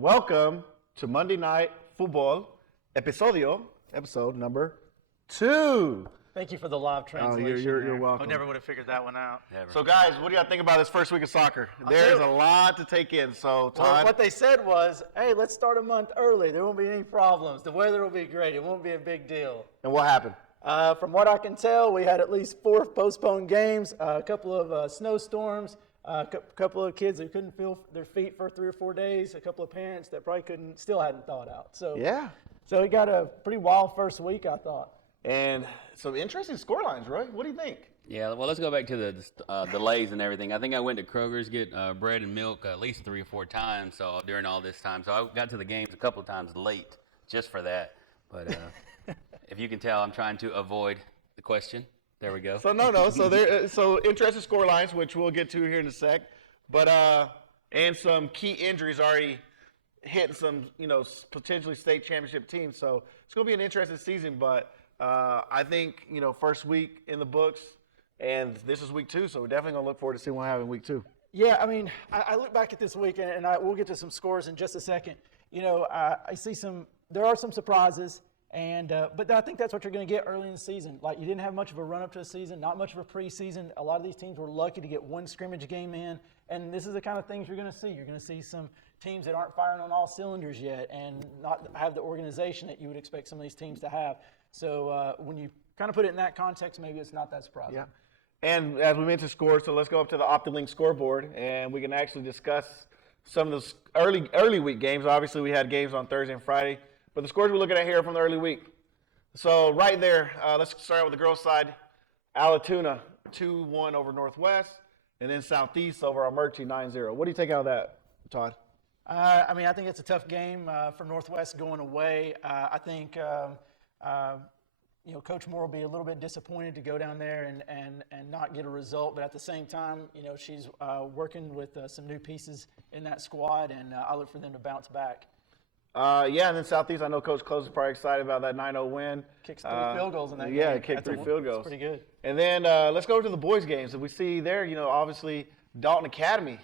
and welcome to Monday Night Futbol, episode number 2. Thank you for the live translation. You're welcome. I never would have figured that one out. Never. So, guys, what do y'all think about this first week of soccer? There's a lot to take in. So, Todd. Well, what they said was, hey, let's start a month early. There won't be any problems. The weather will be great. It won't be a big deal. And what happened? From what I can tell, we had at least 4 postponed games, a couple of snowstorms, a couple of kids who couldn't feel their feet for 3 or 4 days, a couple of parents that probably still hadn't thawed out. So it got a pretty wild first week, I thought. And some interesting scorelines, Roy. What do you think? Yeah, well, let's go back to the delays and everything. I think I went to Kroger's get bread and milk at least 3 or 4 times during all this time. So I got to the games a couple of times late just for that. But if you can tell, I'm trying to avoid the question. There we go. So so interesting scorelines, which we'll get to here in a sec. But and some key injuries already hitting some potentially state championship teams. So it's going to be an interesting season. But I think first week in the books, and this is week 2, so we're definitely going to look forward to seeing what happens in week 2. Yeah, I mean, I look back at this week, and we'll get to some scores in just a second. I see there are some surprises. But I think that's what you're going to get early in the season. Like, you didn't have much of a run-up to the season, not much of a preseason. A lot of these teams were lucky to get one scrimmage game in, and this is the kind of things you're going to see. You're going to see some teams that aren't firing on all cylinders yet and not have the organization that you would expect some of these teams to have. So when you kind of put it in that context, maybe it's not that surprising. Yeah. And as we mentioned scores, so let's go up to the OptiLink scoreboard, and we can actually discuss some of the early week games. Obviously, we had games on Thursday and Friday. But the scores we're looking at here from the early week. So right there, let's start with the girls' side. Alatoona, 2-1 over Northwest, and then Southeast over Armurchie, 9-0. What do you take out of that, Todd? I think it's a tough game for Northwest going away. I think Coach Moore will be a little bit disappointed to go down there and not get a result. But at the same time, she's working with some new pieces in that squad, and I look for them to bounce back. And then Southeast, I know Coach Close is probably excited about that 9-0 win. Kicks 3 field goals in that game. Yeah, kicked 3 field goals. That's pretty good. And then let's go to the boys' games. If we see there, obviously Dalton Academy,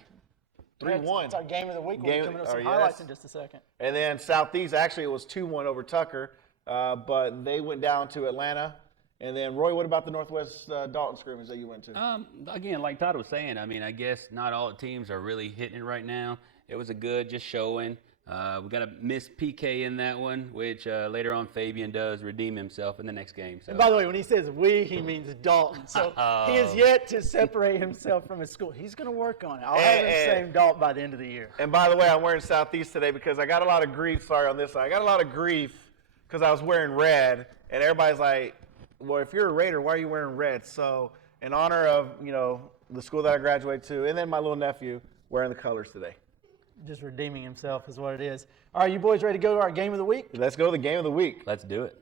3-1. It's our game of the week. We'll be coming up with some highlights in just a second. And then Southeast, actually it was 2-1 over Tucker, but they went down to Atlanta. And then, Roy, what about the Northwest Dalton scrimmage that you went to? Again, like Todd was saying, I guess not all the teams are really hitting it right now. It was a good just showing. We got a missed PK in that one, which later on Fabian does redeem himself in the next game. So. And by the way, when he says we, he means Dalton. So he is yet to separate himself from his school. He's going to work on it. I'll have him same Dalton by the end of the year. And by the way, I'm wearing Southeast today because I got a lot of grief. Sorry on this side. I got a lot of grief because I was wearing red, and everybody's like, well, if you're a Raider, why are you wearing red? So in honor of, the school that I graduated to, and then my little nephew wearing the colors today. Just redeeming himself is what it is. All right, you boys ready to go to our game of the week? Let's go to the game of the week. Let's do it.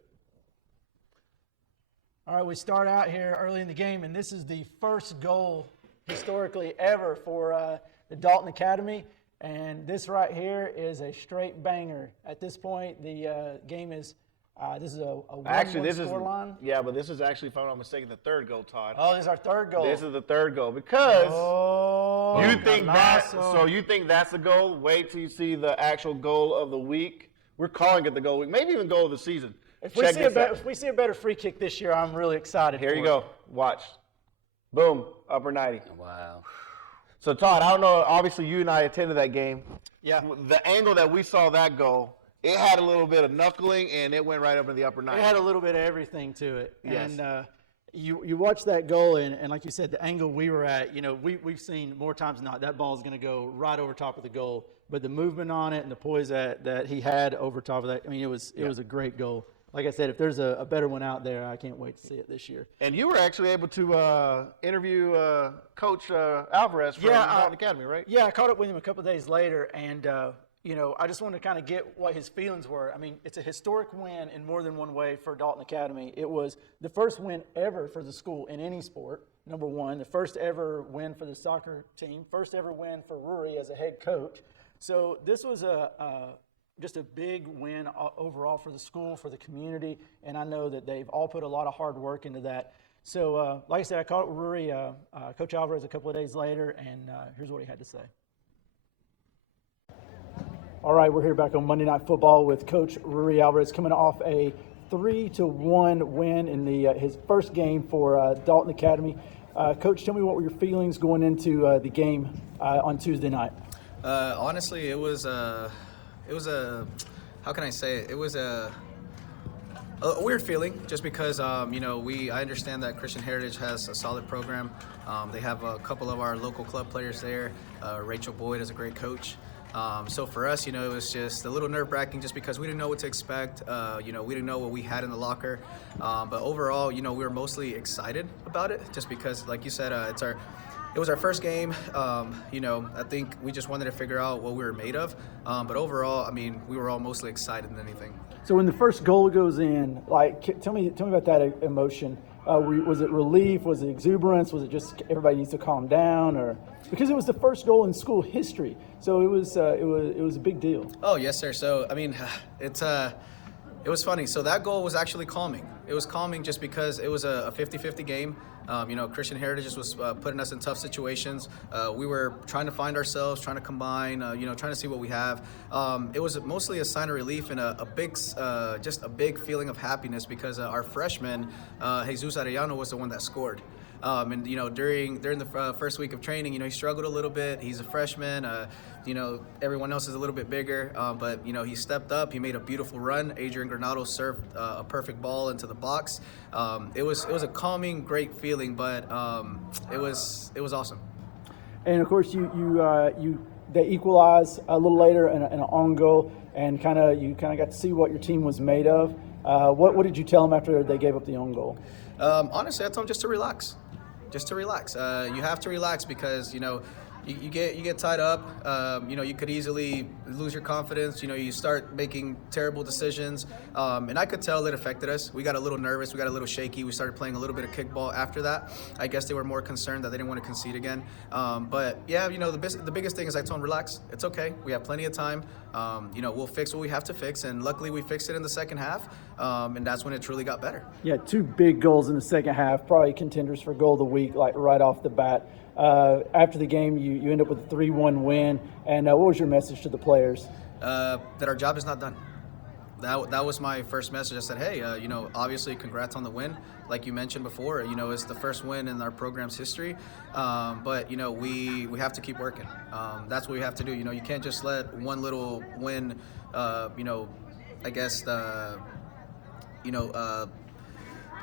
All right, we start out here early in the game, and this is the first goal historically ever for the Dalton Academy. And this right here is a straight banger. At this point, the game is this is a 1-1 scoreline. Yeah, but this is actually, if I'm not mistaken, the third goal, Todd. Oh, this is our third goal. This is the third goal because you think that's the goal. Wait till you see the actual goal of the week. We're calling it the goal of the week, maybe even goal of the season. If we see a better free kick this year, I'm really excited. Here you go. Watch. Boom. Upper 90. Wow. So, Todd, I don't know. Obviously, you and I attended that game. Yeah. The angle that we saw that goal, it had a little bit of knuckling, and it went right up in the upper 90. It had a little bit of everything to it. Yes. And you watch that goal, and like you said, the angle we were at, we've seen more times than not, that ball is going to go right over top of the goal. But the movement on it and the poise that he had over top of that, it was a great goal. Like I said, if there's a better one out there, I can't wait to see it this year. And you were actually able to interview Coach Alvarez from Dalton Academy, right? Yeah, I caught up with him a couple of days later, and I just wanted to kind of get what his feelings were. It's a historic win in more than one way for Dalton Academy. It was the first win ever for the school in any sport, number one. The first ever win for the soccer team. First ever win for Rory as a head coach. So this was just a big win overall for the school, for the community, and I know that they've all put a lot of hard work into that. So, like I said, I caught up with Rory, Coach Alvarez, a couple of days later, and here's what he had to say. All right, we're here back on Monday Night Football with Coach Rui Alvarez coming off a 3-1 win in his first game for Dalton Academy. Coach, tell me, what were your feelings going into the game on Tuesday night? Honestly, it was a, how can I say it? It was a weird feeling, just because I understand that Christian Heritage has a solid program. They have a couple of our local club players there. Rachel Boyd is a great coach. So for us, it was just a little nerve-wracking, just because we didn't know what to expect. We didn't know what we had in the locker. But overall, we were mostly excited about it, just because, like you said, it was our first game. I think we just wanted to figure out what we were made of. But overall, we were all mostly excited than anything. So when the first goal goes in, tell me about that emotion. Was it relief? Was it exuberance? Was it just everybody needs to calm down? Or because it was the first goal in school history, so it was a big deal. Oh yes, sir. So it was funny. So that goal was actually calming. It was calming just because it was a 50-50 game. Christian Heritage was putting us in tough situations. We were trying to find ourselves, trying to combine, trying to see what we have. It was mostly a sign of relief and a big feeling of happiness, because our freshman, Jesus Arellano, was the one that scored. During the first week of training, he struggled a little bit. He's a freshman. Everyone else is a little bit bigger, but he stepped up. He made a beautiful run. Adrian Granado served a perfect ball into the box. It was a calming, great feeling, but it was awesome. And of course, they equalize a little later in an own goal, and you got to see what your team was made of. What did you tell them after they gave up the own goal? Honestly, I told them just to relax. You have to relax, because you get tied up. You could easily lose your confidence. You start making terrible decisions. And I could tell it affected us. We got a little nervous. We got a little shaky. We started playing a little bit of kickball after that. I guess they were more concerned that they didn't want to concede again. But yeah, the biggest thing is I told them, relax. It's okay. We have plenty of time. We'll fix what we have to fix. And luckily we fixed it in the second half. And that's when it truly got better. Yeah, 2 big goals in the second half, probably contenders for goal of the week, right off the bat. After the game, you end up with a 3-1 win. And what was your message to the players? That our job is not done. That was my first message. I said, hey, obviously congrats on the win. Like you mentioned before, it's the first win in our program's history. But we have to keep working. That's what we have to do. You can't just let one little win,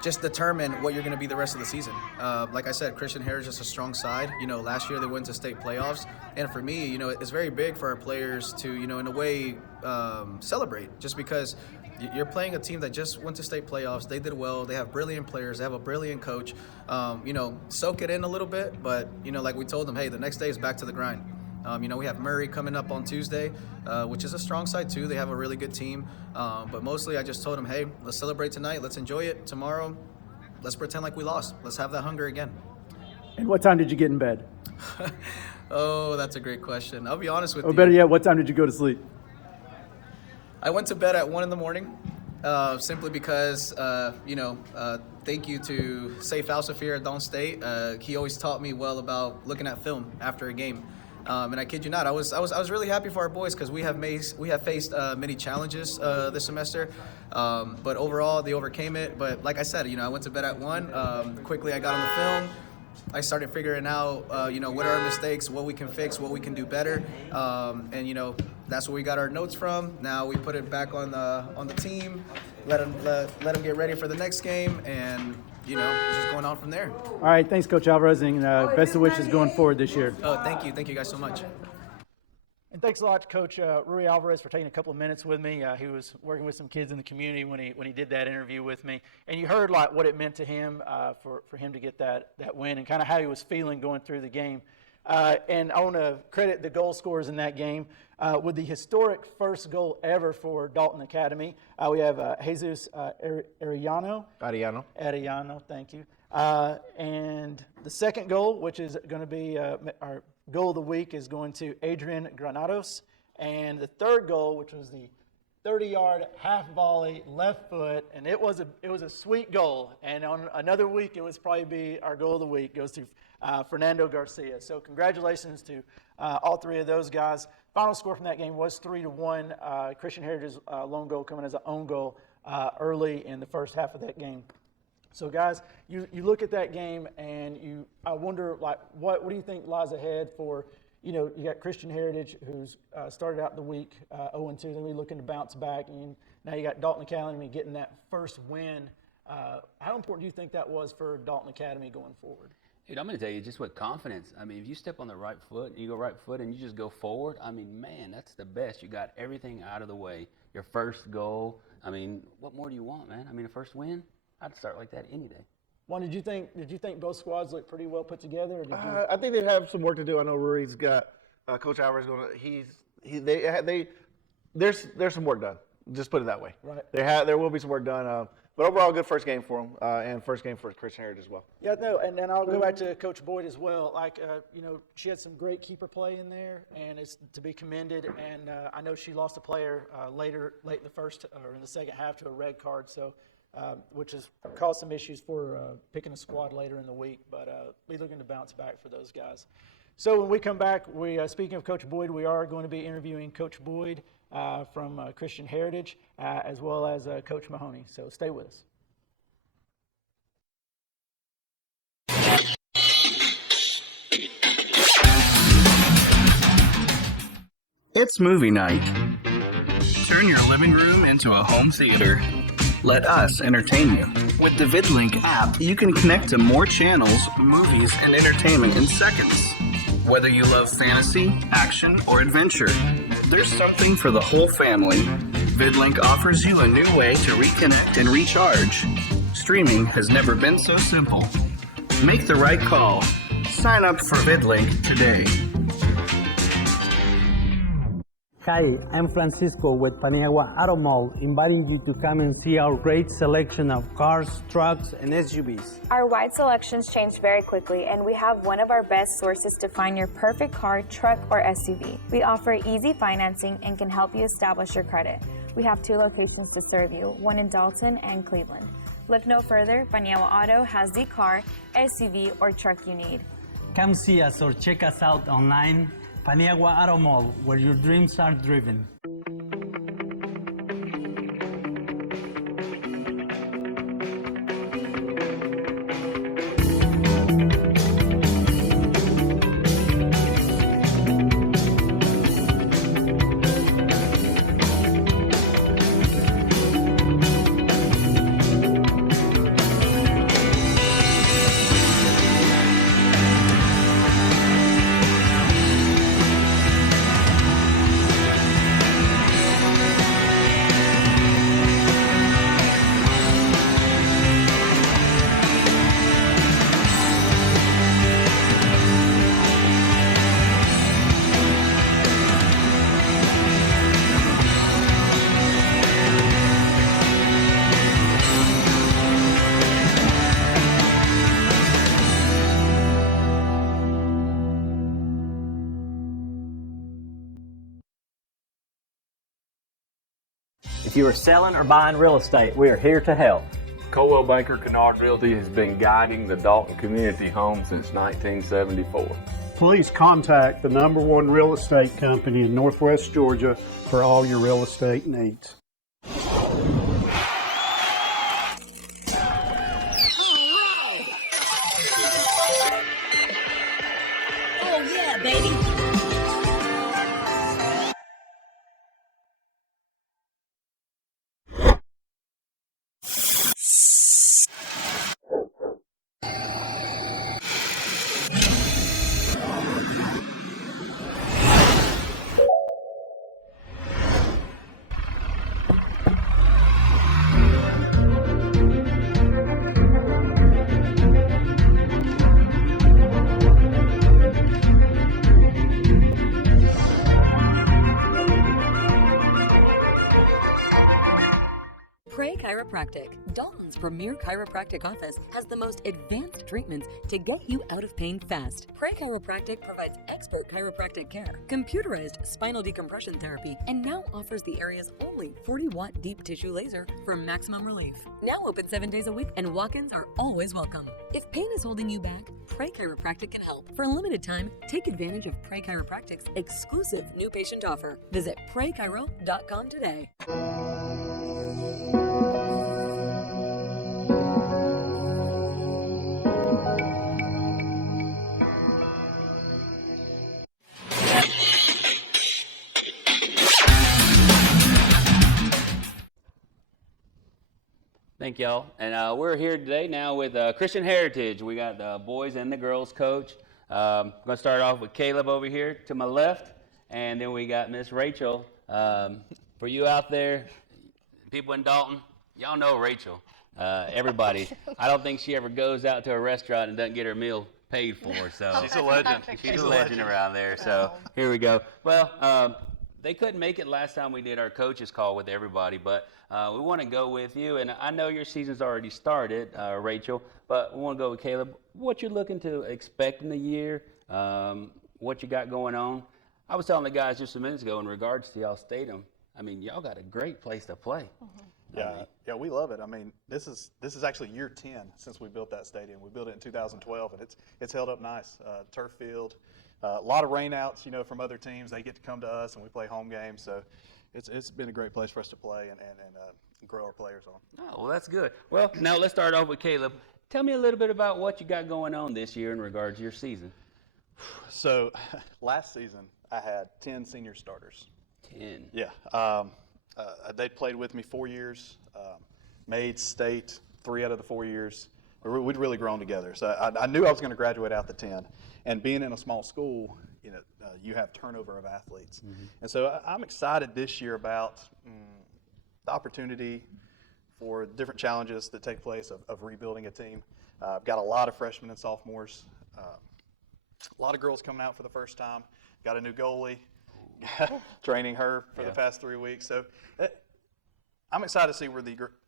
just determine what you're going to be the rest of the season. Like I said, Christian Heritage is a strong side. Last year they went to state playoffs. And for me, it's very big for our players to, in a way, celebrate. Just because you're playing a team that just went to state playoffs. They did well. They have brilliant players. They have a brilliant coach. Soak it in a little bit. But, like we told them, hey, the next day is back to the grind. We have Murray coming up on Tuesday, which is a strong side too. They have a really good team. But mostly I just told them, hey, let's celebrate tonight. Let's enjoy it. Tomorrow, let's pretend like we lost. Let's have that hunger again. And what time did you get in bed? Oh, that's a great question. I'll be honest with you. Or better yet, what time did you go to sleep? I went to bed at 1 a.m, simply because, thank you to Safe Alsafir at Dawn State. He always taught me well about looking at film after a game. And I kid you not, I was really happy for our boys, because we have faced many challenges this semester. But overall, they overcame it. But like I said, I went to bed at 1. Quickly, I got on the film. I started figuring out, what are our mistakes, what we can fix, what we can do better. And that's where we got our notes from. Now we put it back on the team, let them get ready for the next game, and just going on from there. All right, thanks, Coach Alvarez, and best of wishes going forward this year. Oh, thank you guys so much. And thanks a lot to Coach Rui Alvarez for taking a couple of minutes with me. He was working with some kids in the community when he did that interview with me, and you heard what it meant to him for him to get that win, and kind of how he was feeling going through the game. And I want to credit the goal scorers in that game with the historic first goal ever for Dalton Academy. We have Jesus Arellano. Thank you. And the second goal, which is going to be our goal of the week, is going to Adrian Granados. And the third goal, which was the 30-yard half volley left foot, and it was a sweet goal. And on another week, it was probably be our goal of the week, goes to Fernando Garcia. So congratulations to all 3 of those guys. Final score from that game was 3-1. Christian Heritage's lone goal coming as an own goal early in the first half of that game. So, guys, you look at that game and I wonder, like, what do you think lies ahead for, you got Christian Heritage, who's started out the week 0-2, then we're looking to bounce back, and now you got Dalton Academy getting that first win. How important do you think that was for Dalton Academy going forward? Dude, I'm going to tell you, just with confidence. I mean, if you step on the right foot, you go right foot, and you just go forward, I mean, man, that's the best. You got everything out of the way. Your first goal, I mean, what more do you want, man? I mean, a first win, I'd start like that any day. Juan, did you think both squads looked pretty well put together? Or did you... I think they have some work to do. I know Ruri's got Coach Alvarez going. There's some work done. Just put it that way. Right. There will be some work done. But overall, good first game for them, and first game for Christian Heritage as well. Yeah, no, and I'll go back to Coach Boyd as well. Like, she had some great keeper play in there, and it's to be commended. And I know she lost a player late in the first or in the second half to a red card, so which has caused some issues for picking a squad later in the week. But we're looking to bounce back for those guys. So when we come back, speaking of Coach Boyd, we are going to be interviewing Coach Boyd from Christian Heritage, as well as Coach Mahoney. So stay with us. It's movie night. Turn your living room into a home theater. Let us entertain you. With the VidLink app, you can connect to more channels, movies, and entertainment in seconds. Whether you love fantasy, action, or adventure, there's something for the whole family. VidLink offers you a new way to reconnect and recharge. Streaming has never been so simple. Make the right call. Sign up for VidLink today. Hi, I'm Francisco with Paniagua Auto Mall, inviting you to come and see our great selection of cars, trucks, and SUVs. Our wide selections change very quickly, and we have one of our best sources to find your perfect car, truck, or SUV. We offer easy financing and can help you establish your credit. We have 2 locations to serve you, one in Dalton and Cleveland. Look no further, Paniagua Auto has the car, SUV, or truck you need. Come see us or check us out online. Paniagua Auto Mall, where your dreams are driven. If you are selling or buying real estate, we are here to help. Coldwell Banker Kennard Realty has been guiding the Dalton community home since 1974. Please contact the #1 real estate company in Northwest Georgia for all your real estate needs. Oh yeah, baby. Chiropractic, Dalton's premier chiropractic office, has the most advanced treatments to get you out of pain fast. Pray Chiropractic provides expert chiropractic care, computerized spinal decompression therapy, and now offers the area's only 40-watt deep tissue laser for maximum relief. Now open 7 days a week, and walk-ins are always welcome. If pain is holding you back, Pray Pray Chiropractic can help. For a limited time, take advantage of Pray Chiropractic's exclusive new patient offer. Visit PrayChiro.com today. Thank y'all. And we're here today now with Christian Heritage. We got the boys and the girls coach. I'm going to start off with Caleb over here to my left, and then we got Miss Rachel. For you out there, people in Dalton, y'all know Rachel. Everybody. I don't think she ever goes out to a restaurant and doesn't get her meal paid for. So She's a legend. She's a legend around there. So here we go. Well, they couldn't make it last time we did our coaches call with everybody, but we want to go with you. And I know your season's already started, Rachel, but we want to go with Caleb. What you're looking to expect in the year, what you got going on. I was telling the guys just a minute ago in regards to y'all stadium. I mean, y'all got a great place to play. Yeah, we love it. I mean, this is actually year 10 since we built that stadium. We built it in 2012, and it's held up nice. Turf field. A lot of rainouts, from other teams. They get to come to us, and we play home games. So it's been a great place for us to play and grow our players on. Oh, well, that's good. Well, now let's start off with Caleb. Tell me a little bit about what you got going on this year in regards to your season. So last season, I had 10 senior starters. 10? Yeah. They played with me 4 years, made state 3 out of the 4 years. We'd really grown together. So I knew I was going to graduate out the 10. And being in a small school, you have turnover of athletes. Mm-hmm. And so I'm excited this year about the opportunity for different challenges that take place of rebuilding a team. I've got a lot of freshmen and sophomores, a lot of girls coming out for the first time. Got a new goalie, training her for the past 3 weeks. So I'm excited to see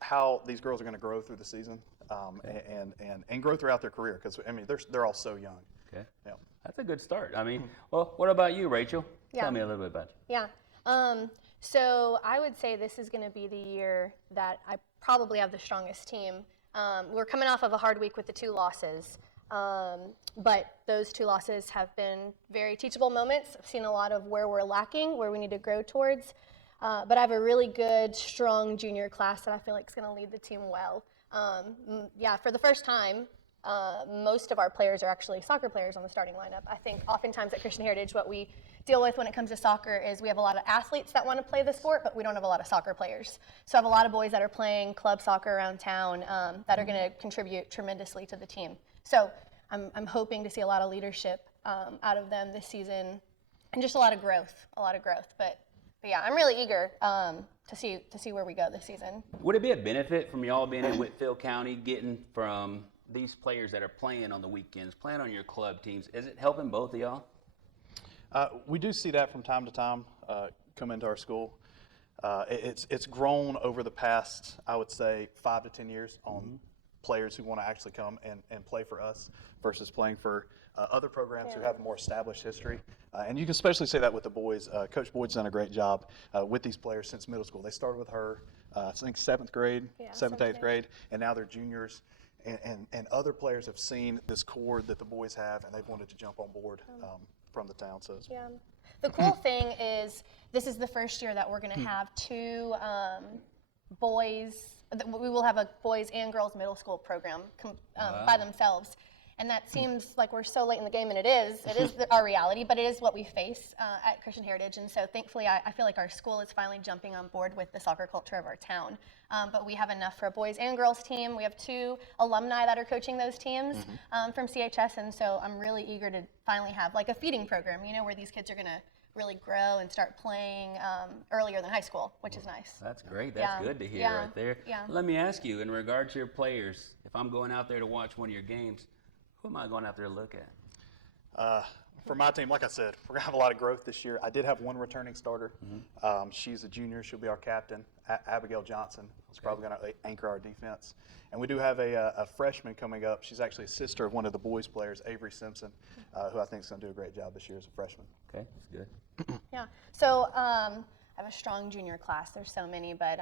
how these girls are going to grow through the season and grow throughout their career because, I mean, they're all so young. Okay. Yeah. That's a good start. I mean, well, what about you, Rachel? Yeah. Tell me a little bit about you. Yeah. So I would say this is going to be the year that I probably have the strongest team. We're coming off of a hard week with the 2 losses, but those 2 losses have been very teachable moments. I've seen a lot of where we're lacking, where we need to grow towards, but I have a really good, strong junior class that I feel like is going to lead the team well. For the first time, most of our players are actually soccer players on the starting lineup. I think oftentimes at Christian Heritage what we deal with when it comes to soccer is we have a lot of athletes that want to play the sport, but we don't have a lot of soccer players. So I have a lot of boys that are playing club soccer around town that are going to contribute tremendously to the team. So I'm hoping to see a lot of leadership out of them this season and just a lot of growth. But yeah, I'm really eager to see where we go this season. Would it be a benefit from y'all being in Whitfield County, getting from these players that are playing on the weekends, playing on your club teams? Is it helping both of y'all? We do see that from time to time come into our school. It's grown over the past, I would say, 5 to 10 years on players who want to actually come and play for us versus playing for other programs who have a more established history. And you can especially say that with the boys. Coach Boyd's done a great job with these players since middle school. They started with her, I think, 7th grade, 7th, 8th grade, and now they're juniors. And other players have seen this core that the boys have, and they've wanted to jump on board from the town. So yeah. The cool thing is this is the first year that we're going to have 2 boys. We will have a boys and girls middle school program by themselves. And that seems like we're so late in the game, and it is our reality, but it is what we face at Christian Heritage. And so thankfully, I feel like our school is finally jumping on board with the soccer culture of our town. But we have enough for a boys and girls team. We have 2 alumni that are coaching those teams from CHS, and so I'm really eager to finally have like a feeding program, where these kids are going to really grow and start playing earlier than high school, which is nice. That's great. That's good to hear right there. Yeah. Let me ask you, in regard to your players, if I'm going out there to watch one of your games, who am I going out there to look at? For my team, like I said, we're going to have a lot of growth this year. I did have 1 returning starter. She's a junior. She'll be our captain. Abigail Johnson is probably going to anchor our defense. And we do have a freshman coming up. She's actually a sister of one of the boys players, Avery Simpson, who I think is going to do a great job this year as a freshman. Okay, that's good. Yeah. So I have a strong junior class. There's so many, but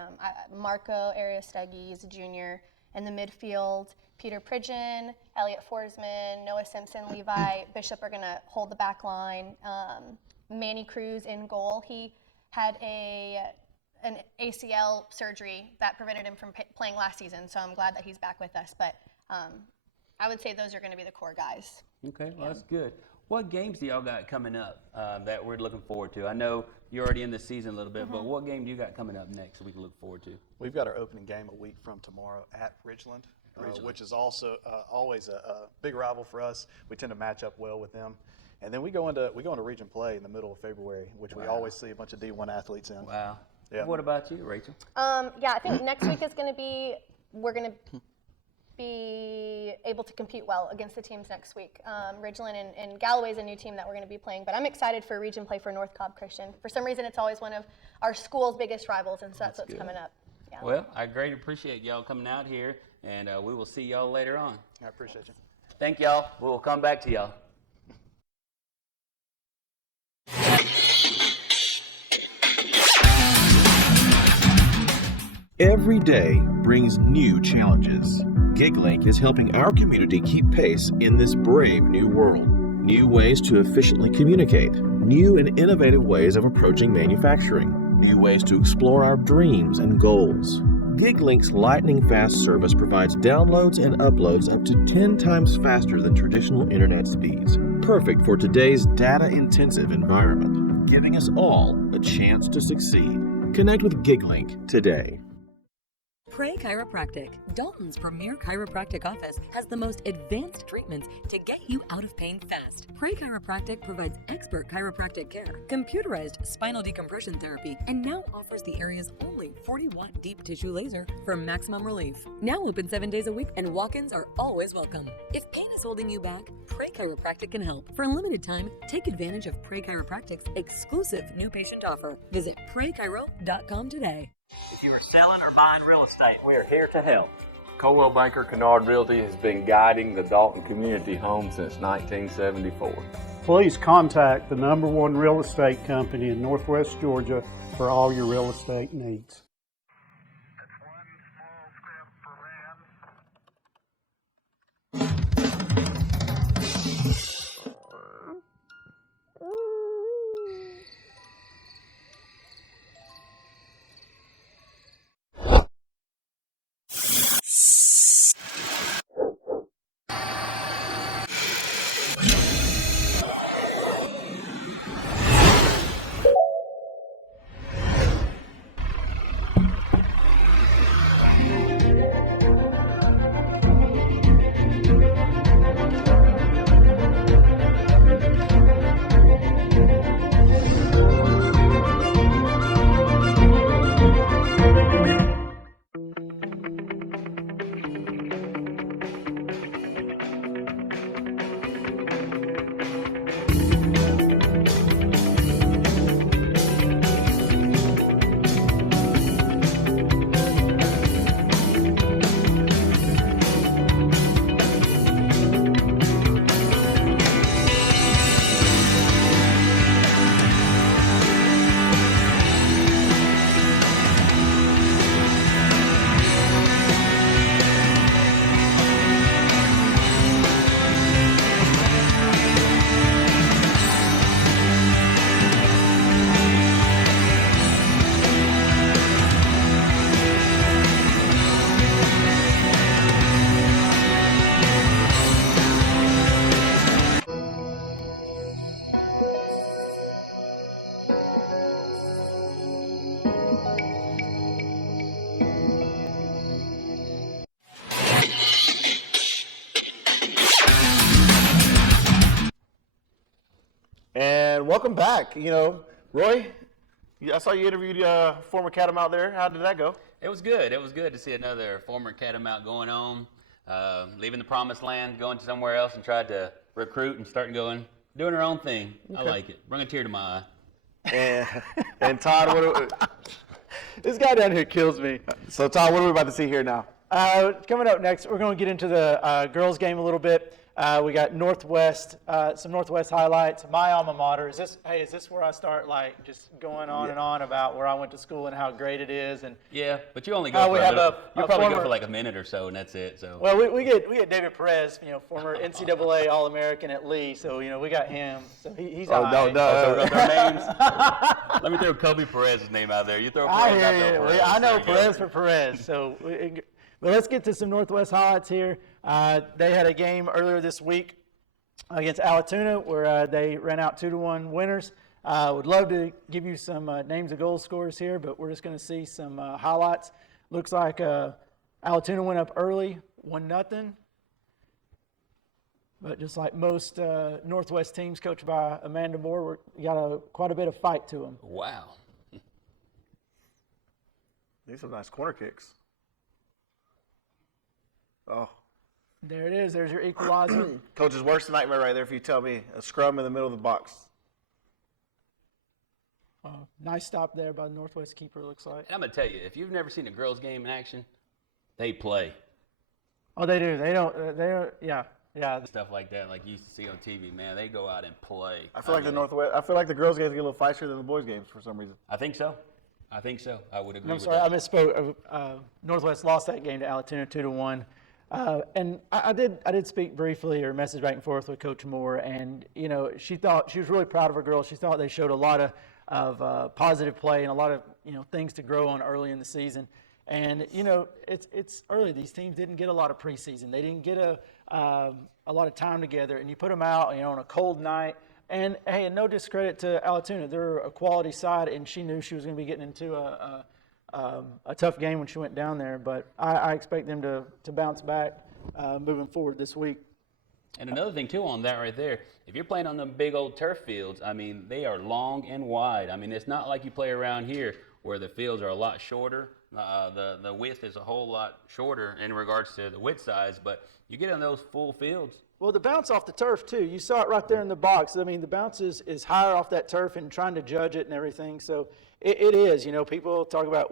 Marco Ariastegui is a junior. In the midfield, Peter Pridgeon, Elliot Forsman, Noah Simpson, Levi Bishop are going to hold the back line. Manny Cruz in goal. He had an ACL surgery that prevented him from playing last season, so I'm glad that he's back with us. But I would say those are going to be the core guys. Okay, well, that's good. What games do y'all got coming up that we're looking forward to? I know you're already in the season a little bit, but what game do you got coming up next that we can look forward to? We've got our opening game a week from tomorrow at Ridgeland, which is also always a big rival for us. We tend to match up well with them. And then we go into region play in the middle of February, which we always see a bunch of D1 athletes in. Wow. Yeah. What about you, Rachel? Yeah, I think next week is going to be, we're going to be able to compete well against the teams next week. Ridgeland and Galloway is a new team that we're going to be playing, but I'm excited for region play for North Cobb Christian. For some reason, it's always one of our school's biggest rivals, and so that's what's coming up. Yeah. Well, I greatly appreciate y'all coming out here, and we will see y'all later on. I appreciate you. Thank y'all. We'll come back to y'all. Every day brings new challenges. GigLink is helping our community keep pace in this brave new world. New ways to efficiently communicate, new and innovative ways of approaching manufacturing, new ways to explore our dreams and goals. GigLink's lightning-fast service provides downloads and uploads up to 10 times faster than traditional internet speeds. Perfect for today's data-intensive environment, giving us all a chance to succeed. Connect with GigLink today. Pray Chiropractic, Dalton's premier chiropractic office, has the most advanced treatments to get you out of pain fast. Pray Chiropractic provides expert chiropractic care, computerized spinal decompression therapy, and now offers the area's only 40-watt deep tissue laser for maximum relief. Now open 7 days a week, and walk-ins are always welcome. If pain is holding you back, Pray Chiropractic can help. For a limited time, take advantage of Pray Chiropractic's exclusive new patient offer. Visit PrayChiro.com today. If you are selling or buying real estate, we are here to help. Coldwell Banker Kennard Realty has been guiding the Dalton community home since 1974. Please contact the #1 real estate company in Northwest Georgia for all your real estate needs. And welcome back. You know, Roy, I saw you interviewed former Catamount there. How did that go? It was good. It was good to see another former Catamount going on, leaving the promised land, going to somewhere else, and tried to recruit and start doing her own thing. Okay. I like it. Bring a tear to my eye. And Todd, this guy down here kills me. So Todd, what are we about to see here now? Coming up next, we're going to get into the girls' game a little bit. We got Northwest, some Northwest highlights. My alma mater. Is this where I start like just going on and on about where I went to school and how great it is? And yeah, but you only go for you probably go for like a minute or so, and that's it. So well, we get David Perez, former NCAA All-American at Lee, so we got him. So he's all right. So their names. Let me throw Kobe Perez's name out there. You throw Perez out there. Perez. I know Perez for Perez. So, but let's get to some Northwest highlights here. They had a game earlier this week against Alatoona where they ran out 2-1 winners. Would love to give you some names of goal scorers here, but we're just going to see some highlights. Looks like Alatoona went up early, 1-0. But just like most Northwest teams coached by Amanda Moore, we got quite a bit of fight to them. Wow. These are some nice corner kicks. Oh. There it is. There's your equalizer. Coach's worst nightmare right there, if you tell me. A scrum in the middle of the box. Nice stop there by the Northwest keeper, looks like. And I'm going to tell you, if you've never seen a girls' game in action, they play. Oh, they do. They don't. Yeah. Stuff like that, like you used to see on TV, man, they go out and play. I feel like the girls' games get a little feistier than the boys' games for some reason. I think so. I would agree. I'm with sorry, that. I misspoke. Northwest lost that game to Alatoona 2-1. And I did speak briefly or message back and forth with Coach Moore, and she thought she was really proud of her girls. She thought they showed a lot of positive play and a lot of things to grow on early in the season. And it's early. These teams didn't get a lot of preseason. They didn't get a lot of time together, and you put them out on a cold night. And hey, no discredit to Alatoona, they're a quality side, and she knew she was going to be getting into a tough game when she went down there. But I expect them to bounce back moving forward this week. And another thing too on that right there, if you're playing on them big old turf fields, I mean they are long and wide. I mean it's not like you play around here where the fields are a lot shorter. The width is a whole lot shorter in regards to the width size, but you get on those full fields. Well, the bounce off the turf, too. You saw it right there in the box. I mean, the bounce is higher off that turf and trying to judge it and everything. So it is. People talk about,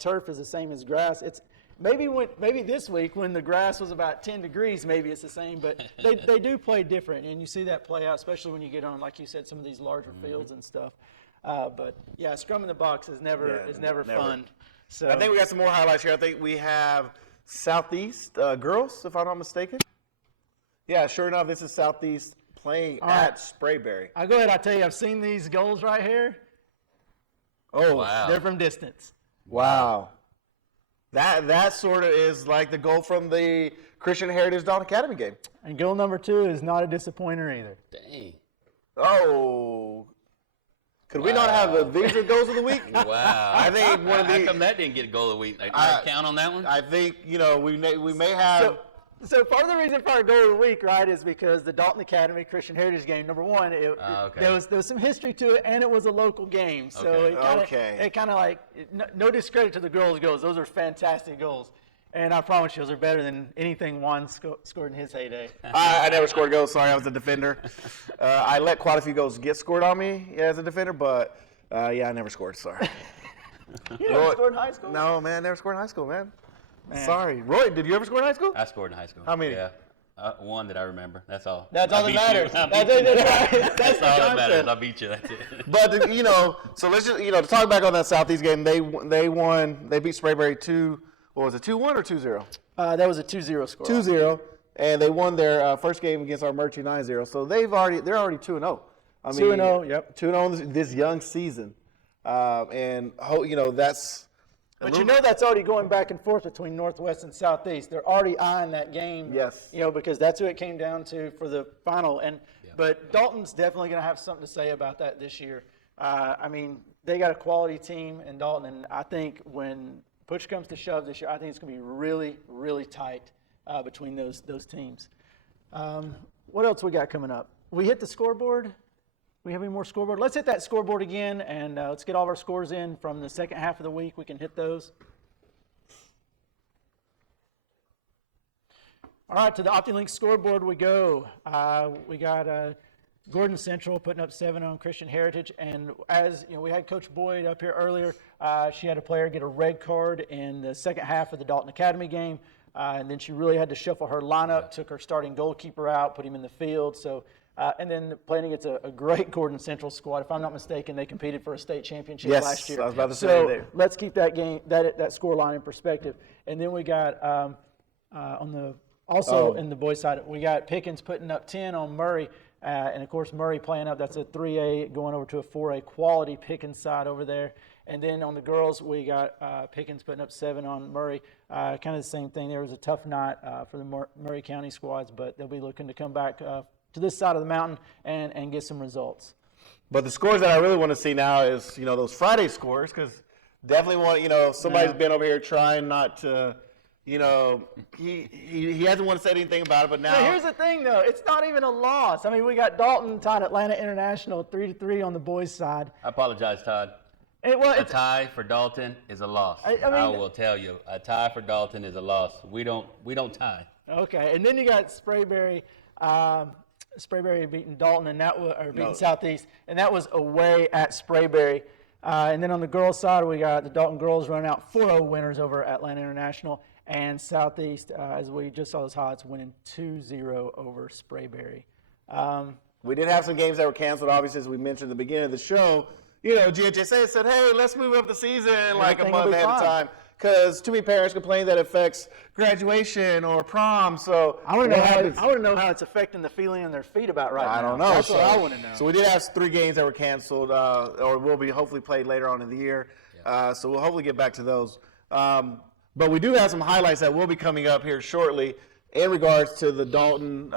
turf is the same as grass. It's maybe this week when the grass was about 10 degrees, maybe it's the same. But they do play different, and you see that play out, especially when you get on, like you said, some of these larger fields and stuff. But, yeah, scrum in the box is never fun. So I think we got some more highlights here. I think we have Southeast girls, if I'm not mistaken. Yeah, sure enough, this is Southeast playing at Sprayberry. I'll go ahead. I'll tell you, I've seen these goals right here. Oh, wow. They're from distance. Wow. That sort of is like the goal from the Christian Heritage Dalton Academy game. And goal number 2 is not a disappointer either. Dang. Oh. Could we not have these are goals of the week? Wow. I think one of How come that didn't get a goal of the week? Count on that one? I think, we may have. So part of the reason for our goal of the week, right, is because the Dalton Academy Christian Heritage game, number 1, there was some history to it, and it was a local game. So it kind of like, no discredit to the girls' goals. Those are fantastic goals. And I promise you, those are better than anything Juan scored in his heyday. I never scored goals. Sorry, I was a defender. I let quite a few goals get scored on me as a defender, but, I never scored. Sorry. You never scored in high school? No, man, never scored in high school, man. Sorry. Roy, did you ever score in high school? I scored in high school. How many? Yeah. One that I remember. That's all. That's all that matters. That's all that matters. I beat you. That's it. But, so let's just, to talk back on that Southeast game, they won. They beat Sprayberry 2. What was it, 2-1 or 2-0? That was a 2-0 score. 2-0, and they won their first game against our Murchie 9-0. So they're already 2-0. 2-0, yep. 2-0 this young season, and that's. But that's already going back and forth between Northwest and Southeast. They're already eyeing that game. Yes. Because that's who it came down to for the final. But Dalton's definitely going to have something to say about that this year. They got a quality team in Dalton, and I think when push comes to shove this year, I think it's going to be really, really tight between those teams. What else we got coming up? We hit the scoreboard. We have any more scoreboard? Let's hit that scoreboard again, and let's get all of our scores in from the second half of the week. We can hit those. All right, to the OptiLink scoreboard we go. We got Gordon Central putting up 7 on Christian Heritage, and as we had Coach Boyd up here earlier. She had a player get a red card in the second half of the Dalton Academy game. And then she really had to shuffle her lineup, took her starting goalkeeper out, put him in the field. So, and then playing against a great Gordon Central squad. If I'm not mistaken, they competed for a state championship last year. I was about to say so there. let's keep that game, that score line in perspective. And then we got in the boys side, we got Pickens putting up 10 on Murray. And of course, Murray playing up, that's a 3A going over to a 4A quality Pickens side over there. And then on the girls, we got Pickens putting up 7 on Murray. Kind of the same thing. There was a tough night for the Murray County squads, but they'll be looking to come back to this side of the mountain and get some results. But the scores that I really want to see now is, those Friday scores, because definitely want, somebody's been over here trying not to, he hasn't want to say anything about it, but now. Here's the thing, though. It's not even a loss. I mean, we got Dalton tied Atlanta International 3-3 on the boys' side. I apologize, Todd. A tie for Dalton is a loss. I will tell you, a tie for Dalton is a loss. We don't tie. Okay, and then you got Sprayberry beating Dalton, and beating Southeast, and that was away at Sprayberry. And then on the girls' side, we got the Dalton girls running out 4-0 winners over Atlanta International, and Southeast, as we just saw those highlights, winning 2-0 over Sprayberry. We did have some games that were canceled, obviously, as we mentioned at the beginning of the show. GHSA said, hey, let's move up the season like a month ahead of time, because too many parents complain that it affects graduation or prom. So I want to know how it's affecting the feeling in their feet about now. I don't know. That's what I want to know. So we did have 3 games that were canceled, or will be hopefully played later on in the year. So we'll hopefully get back to those. But we do have some highlights that will be coming up here shortly in regards to the Dalton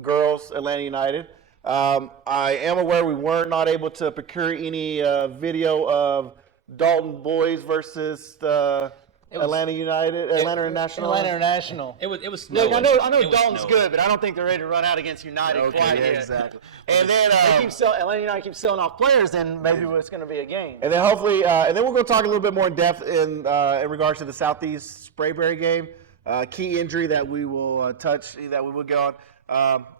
girls, Atlanta United. I am aware we were not able to procure any video of Dalton boys versus Atlanta International. Atlanta International. It was snowing. Look, I know Dalton's good, but I don't think they're ready to run out against United quite yet. Exactly. And then Atlanta United keeps selling off players, then maybe it's going to be a game. And then hopefully, and then we're going to talk a little bit more in depth in regards to the Southeast Sprayberry game. Key injury that we will touch, that we will get on.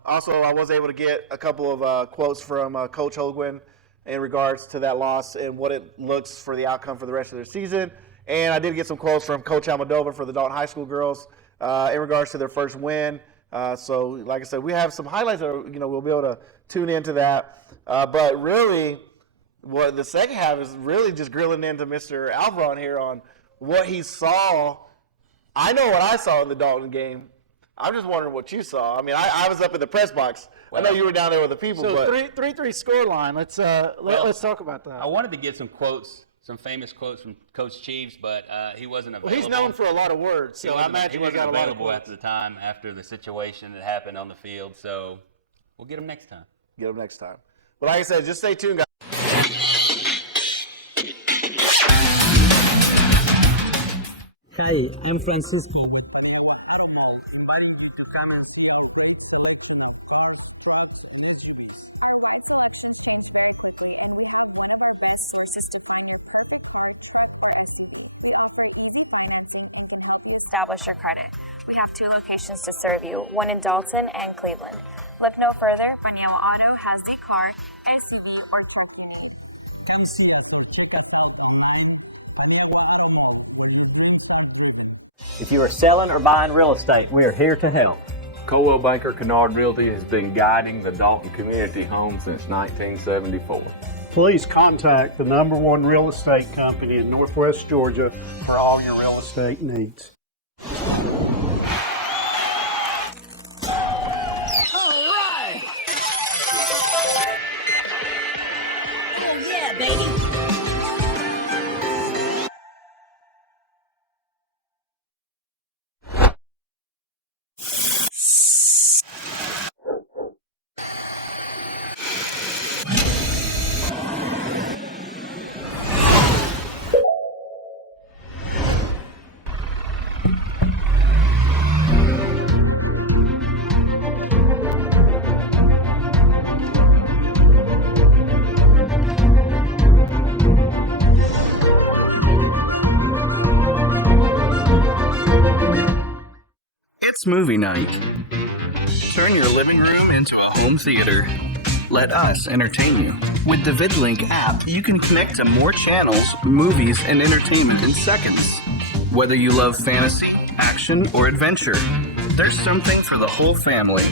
Also, I was able to get a couple of quotes from Coach Holguin in regards to that loss and what it looks for the outcome for the rest of their season. And I did get some quotes from Coach Almodovar for the Dalton High School girls in regards to their first win. So, like I said, we have some highlights that we'll be able to tune into that. But really, what the second half is really just grilling into Mr. Alvaron here on what he saw. I know what I saw in the Dalton game. I'm just wondering what you saw. I mean, I was up in the press box. I know you were down there with the people. So but 3-3 score line. Let's talk about that. I wanted to get some quotes, some famous quotes from Coach Chiefs, but he wasn't available. Well, he's known for a lot of words, so I imagine he wasn't got available a lot of at the time after the situation that happened on the field. So we'll get him next time. Get him next time. But like I said, just stay tuned, guys. Hi, I'm Francisco. Establish your credit. We have 2 locations to serve you, one in Dalton and Cleveland. Look no further. Baniel Auto has the car, SUV, or truck. Come see. If you are selling or buying real estate, we are here to help. Coldwell Banker Kennard Realty has been guiding the Dalton community home since 1974. Please contact the #1 real estate company in Northwest Georgia for all your real estate needs. It's movie night. Turn your living room into a home theater. Let us entertain you. With the VidLink app, you can connect to more channels, movies, and entertainment in seconds. Whether you love fantasy, action, or adventure. There's something for the whole family.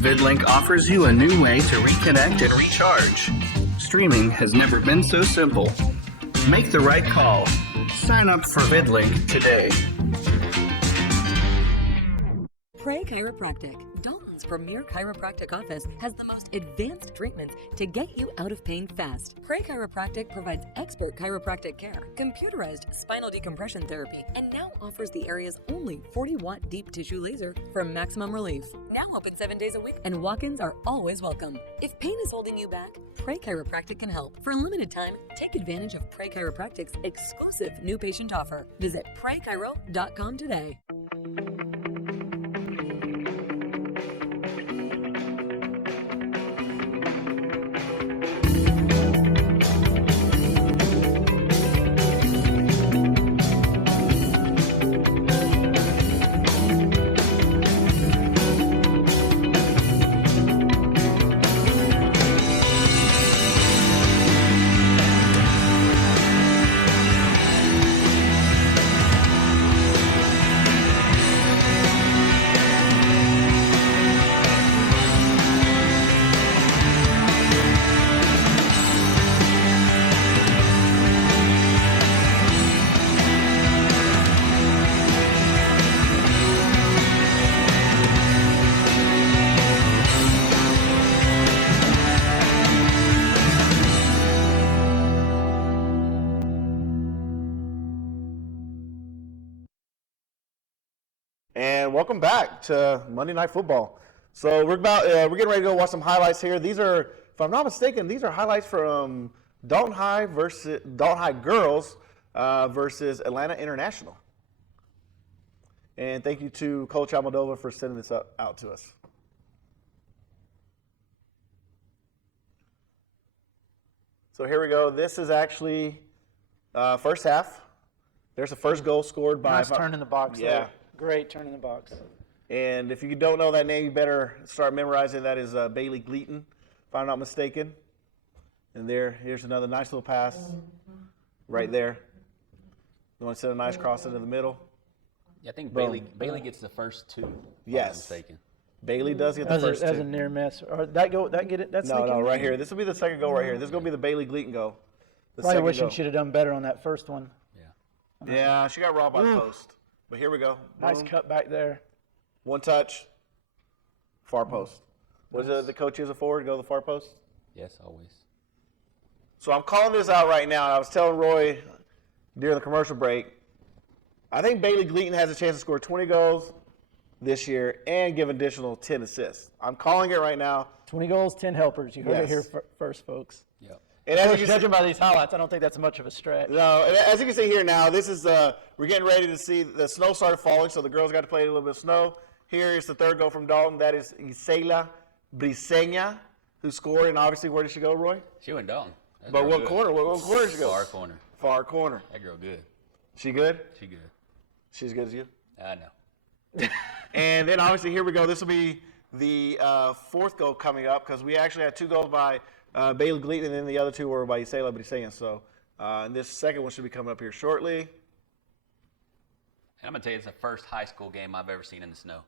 VidLink offers you a new way to reconnect and recharge. Streaming has never been so simple. Make the right call. Sign up for VidLink today. Pray Chiropractic, Dalton's premier chiropractic office, has the most advanced treatments to get you out of pain fast. Pray Chiropractic provides expert chiropractic care, computerized spinal decompression therapy, and now offers the area's only 40-watt deep tissue laser for maximum relief. Now open 7 days a week, and walk-ins are always welcome. If pain is holding you back, Pray Chiropractic can help. For a limited time, take advantage of Pray Chiropractic's exclusive new patient offer. Visit praychiro.com today. And welcome back to Monday Night Football. So we're getting ready to go watch some highlights here. These are, if I'm not mistaken, these are highlights from Dalton High girls versus Atlanta International. And thank you to Coach Almodovar for sending this out to us. So here we go. This is actually first half. There's the first goal scored by. Nice turn in the box. Yeah. There. Great turn in the box. And if you don't know that name, you better start memorizing. That is Bailey Gleaton, if I'm not mistaken. And here's another nice little pass right there. You want to send a nice cross into the middle? Yeah, I think Boom. Bailey gets the first two. Yes. If I'm mistaken. Bailey does get the first two. That's a near miss. Or that get it? That's No, right here. This will be the second goal right here. This is going to be the Bailey Gleaton goal. Probably wishing she'd have done better on that first one. Yeah, she got robbed by the post. But here we go. Nice Boom. cut back there. One touch. Far post. Was it the coach use it forward to go to the far post? Yes, always. So I'm calling this out right now. I was telling Roy during the commercial break, I think Bailey Gleaton has a chance to score 20 goals this year and give an additional 10 assists. I'm calling it right now. 20 goals, 10 helpers. You heard it here first, folks. Yep. And as you judging by these highlights, I don't think that's much of a stretch. No, and as you can see here now, this is we're getting ready to see the snow started falling, so the girls got to play a little bit of snow. Here is the third goal from Dalton. That is Isela Briseña, who scored. And obviously, where did she go, Roy? She went Dalton. But what corner? What corner did she go? Far corner. Far corner. That girl good. She good? She good. She's good as you? I know. And then obviously here we go. This will be the fourth goal coming up because we actually had two goals by Bailey Gleaton, and then the other two were by Isela Briseña. So this second one should be coming up here shortly. And I'm going to tell you, it's the first high school game I've ever seen in the snow.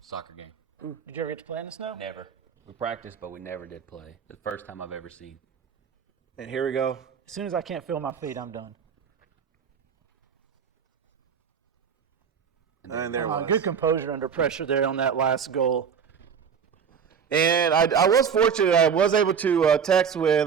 Soccer game. Ooh, did you ever get to play in the snow? Never. We practiced, but we never did play. The first time I've ever seen. And here we go. As soon as I can't feel my feet, I'm done. And there it was. Good composure under pressure there on that last goal. And I was fortunate. I was able to text with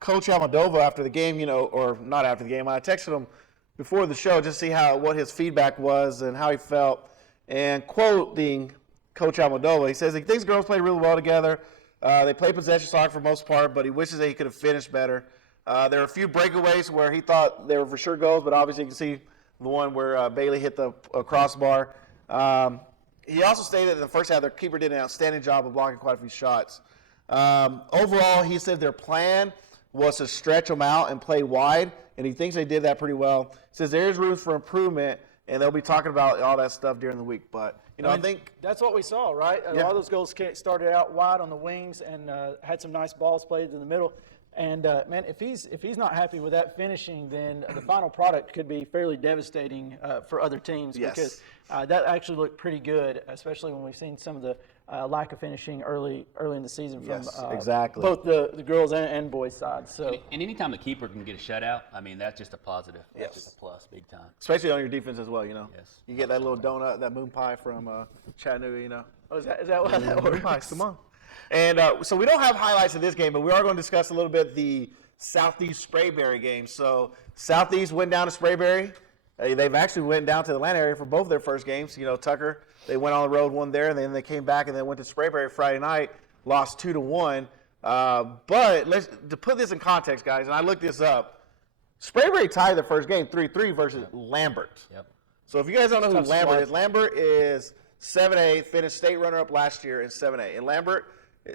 Coach Almodovar after the game, or not after the game. I texted him before the show just to see what his feedback was and how he felt. And quoting Coach Almodovar, he says he thinks girls played really well together. They played possession soccer for the most part, but he wishes that he could have finished better. There were a few breakaways where he thought they were for sure goals, but obviously you can see the one where Bailey hit the crossbar. He also stated that in the first half their keeper did an outstanding job of blocking quite a few shots. Overall, he said their plan was to stretch them out and play wide, and he thinks they did that pretty well. He says there is room for improvement, and they'll be talking about all that stuff during the week. But, I think that's what we saw, right? A lot of those goals started out wide on the wings and had some nice balls played in the middle. And man, if he's not happy with that finishing, then the final product could be fairly devastating for other teams. Yes. Because that actually looked pretty good, especially when we've seen some of the lack of finishing early in the season from exactly. both the girls and boys side. So And anytime the keeper can get a shutout, I mean, that's just a positive. That's Yes. just a plus, big time. Especially on your defense as well, you know. Yes. You get that little donut, that moon pie from Chattanooga, you know. Oh, is that what that Moon works? pie, come on. And so we don't have highlights of this game, but we are going to discuss a little bit the Southeast Sprayberry game. So Southeast went down to Sprayberry. They've actually went down to the Atlanta area for both their first games. You know, Tucker, they went on the road, won there, and then they came back and then went to Sprayberry Friday night, lost 2-1. But to put this in context, guys, and I looked this up, Sprayberry tied their first game 3-3 versus Lambert. Yep. So if you guys don't know who Tough Lambert slide. Lambert is 7A, finished state runner-up last year in 7A. And Lambert,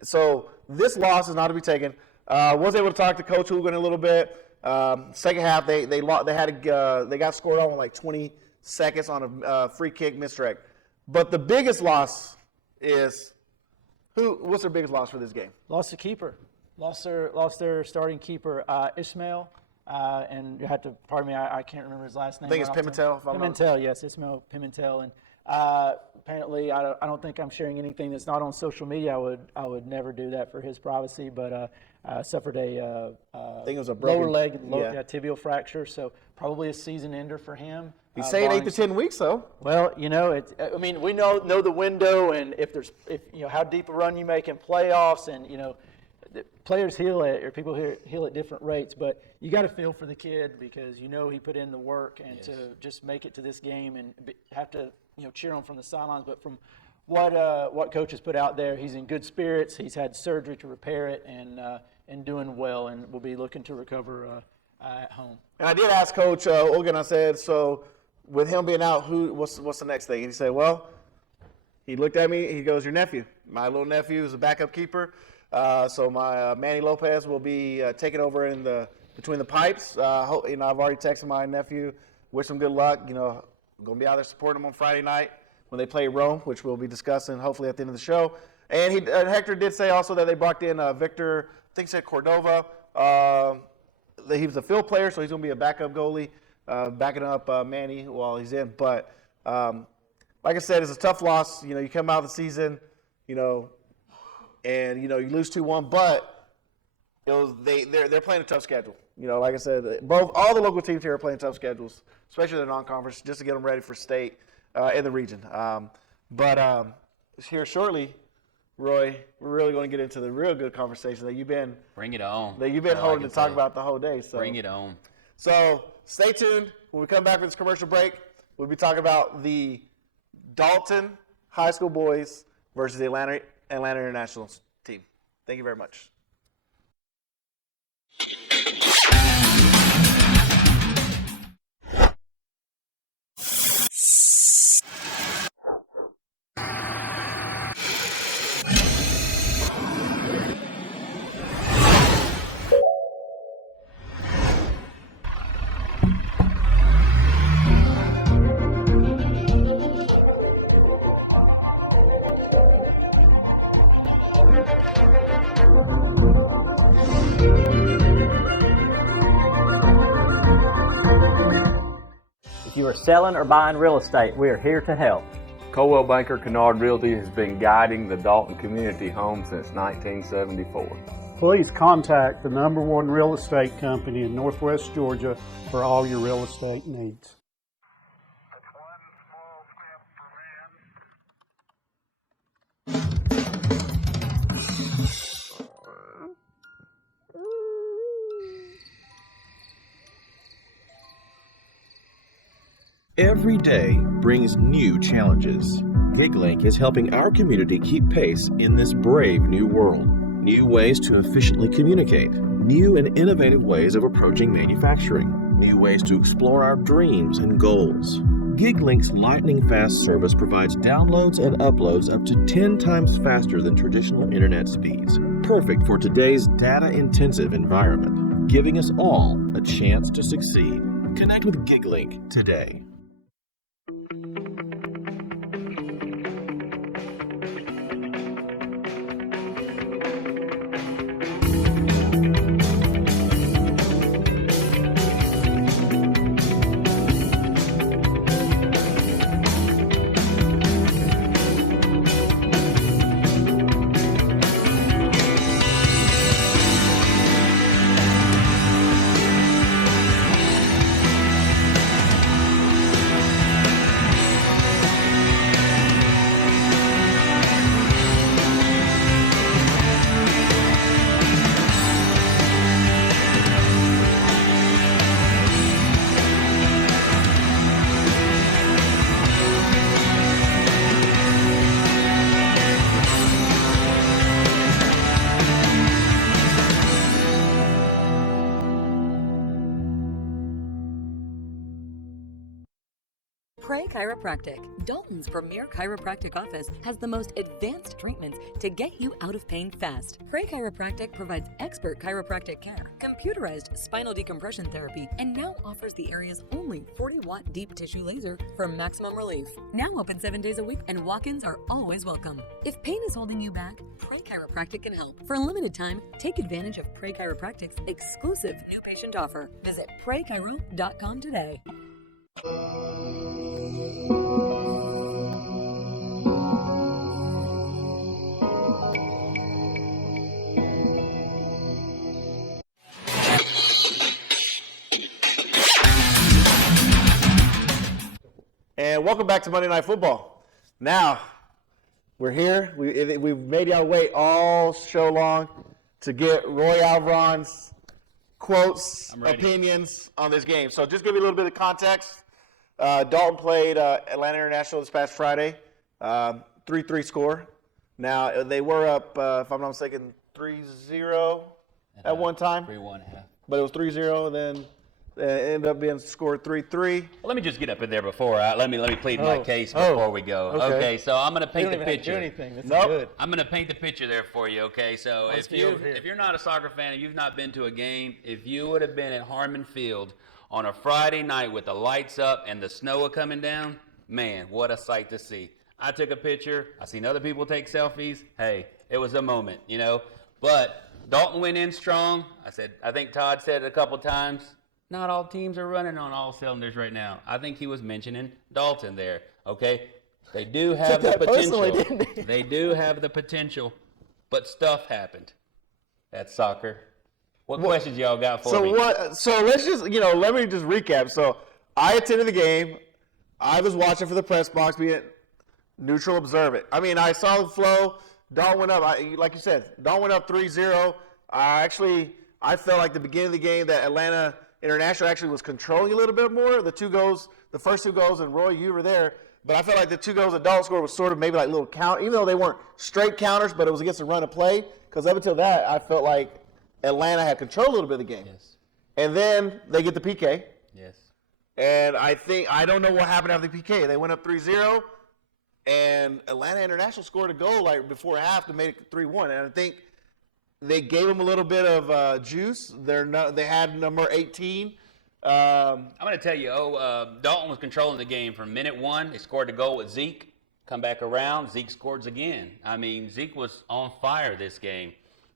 so this loss is not to be taken. Was able to talk to Coach Hoogan a little bit. Second half, they got scored on with like 20 seconds on a free kick misdirect. But the biggest loss is what's their biggest loss for this game? Lost the keeper. Lost their starting keeper, Ishmael. And you have to pardon me, I can't remember his last name. I think it's right off the- Pimentel, if I'm not Pimentel, yes, Ishmael Pimentel. And apparently, I don't think I'm sharing anything that's not on social media. I would never do that for his privacy. But suffered a I think it was a lower broken leg, yeah. tibial fracture. So probably a season ender for him. He's saying 8 barring to 10 weeks, though. Well, you know, I mean, we know the window, and if you know how deep a run you make in playoffs, and you know, the players heal at different rates. But you got to feel for the kid because you know he put in the work, and to just make it to this game and have to cheer him from the sidelines. But from what coach has put out there, he's in good spirits. He's had surgery to repair it, and doing well, and will be looking to recover at home. And I did ask Coach Ogan, I said, so with him being out, what's the next thing? And he said, well, he looked at me, he goes, your nephew. My little nephew is a backup keeper. So my Manny Lopez will be taking over between the pipes. I've already texted my nephew, wish him good luck. I'm going to be out there supporting him on Friday night when they play Rome, which we'll be discussing hopefully at the end of the show. And Hector did say also that they brought in Victor, I think he said Cordova. He was a field player, so he's going to be a backup goalie, backing up Manny while he's in. But like I said, it's a tough loss. You come out of the season, and you lose 2-1, but they're playing a tough schedule. Like I said, all the local teams here are playing tough schedules, especially the non-conference, just to get them ready for state in the region. But here shortly, Roy, we're really going to get into the real good conversation that you've been Bring it on. that you've been That's all I holding can to talk say. about the whole day. So Bring it on. So stay tuned. When we come back from this commercial break, we'll be talking about the Dalton High School boys versus the Atlanta International team. Thank you very much. If you are selling or buying real estate, we are here to help. Coldwell Banker Kennard Realty has been guiding the Dalton community home since 1974. Please contact the #1 real estate company in Northwest Georgia for all your real estate needs. Every day brings new challenges. GigLink is helping our community keep pace in this brave new world. New ways to efficiently communicate, new and innovative ways of approaching manufacturing, new ways to explore our dreams and goals. GigLink's lightning fast service provides downloads and uploads up to 10 times faster than traditional internet speeds. Perfect for today's data-intensive environment, giving us all a chance to succeed. Connect with GigLink today. Pray Chiropractic, Dalton's premier chiropractic office, has the most advanced treatments to get you out of pain fast. Pray Chiropractic provides expert chiropractic care, computerized spinal decompression therapy, and now offers the area's only 40-watt deep tissue laser for maximum relief. Now open 7 days a week, and walk-ins are always welcome. If pain is holding you back, Pray Chiropractic can help. For a limited time, take advantage of Pray Chiropractic's exclusive new patient offer. Visit PrayChiro.com today. And welcome back to Monday Night Football. Now, we're here. We've made y'all wait all show long to get Roy Alvaron's quotes, opinions on this game. So just give you a little bit of context. Dalton played Atlanta International this past Friday, 3-3 score. Now, they were up, if I'm not mistaken, 3-0 at one time. 3-1 half. But it was 3-0, and then it ended up being scored 3-3. Well, let me just get up in there before let me plead my case before we go. Okay, so I'm going to paint the picture. Do anything. This is good. I'm going to paint the picture there for you. Okay, so if you're not a soccer fan and you've not been to a game, if you would have been at Harmon Field on a Friday night with the lights up and the snow coming down, man, what a sight to see. I took a picture. I seen other people take selfies. Hey, it was a moment, you know. But Dalton went in strong. I think Todd said it a couple times. Not all teams are running on all cylinders right now. I think he was mentioning Dalton there, okay? They do have the potential. They do have the potential, but stuff happened. That's soccer. What questions y'all got for me? So let's just, let me just recap. So I attended the game. I was watching for the press box, being neutral observant. I mean, I saw the flow. Dalton went up. Like you said, Dalton went up 3-0. I felt like the beginning of the game that Atlanta International actually was controlling a little bit more. The first two goals, and Roy, you were there, but I felt like the 2 goals that Dalton scored was sort of maybe like little count, even though they weren't straight counters, but it was against the run of play. Because up until that, I felt like Atlanta had control a little bit of the game. Yes. And then they get the PK. Yes. And I don't know what happened after the PK. They went up 3-0, and Atlanta International scored a goal like before half to make it 3-1. And I think they gave them a little bit of juice. They had number 18. I'm going to tell you, Dalton was controlling the game from minute 1. They scored a goal with Zeke. Come back around, Zeke scores again. I mean, Zeke was on fire this game.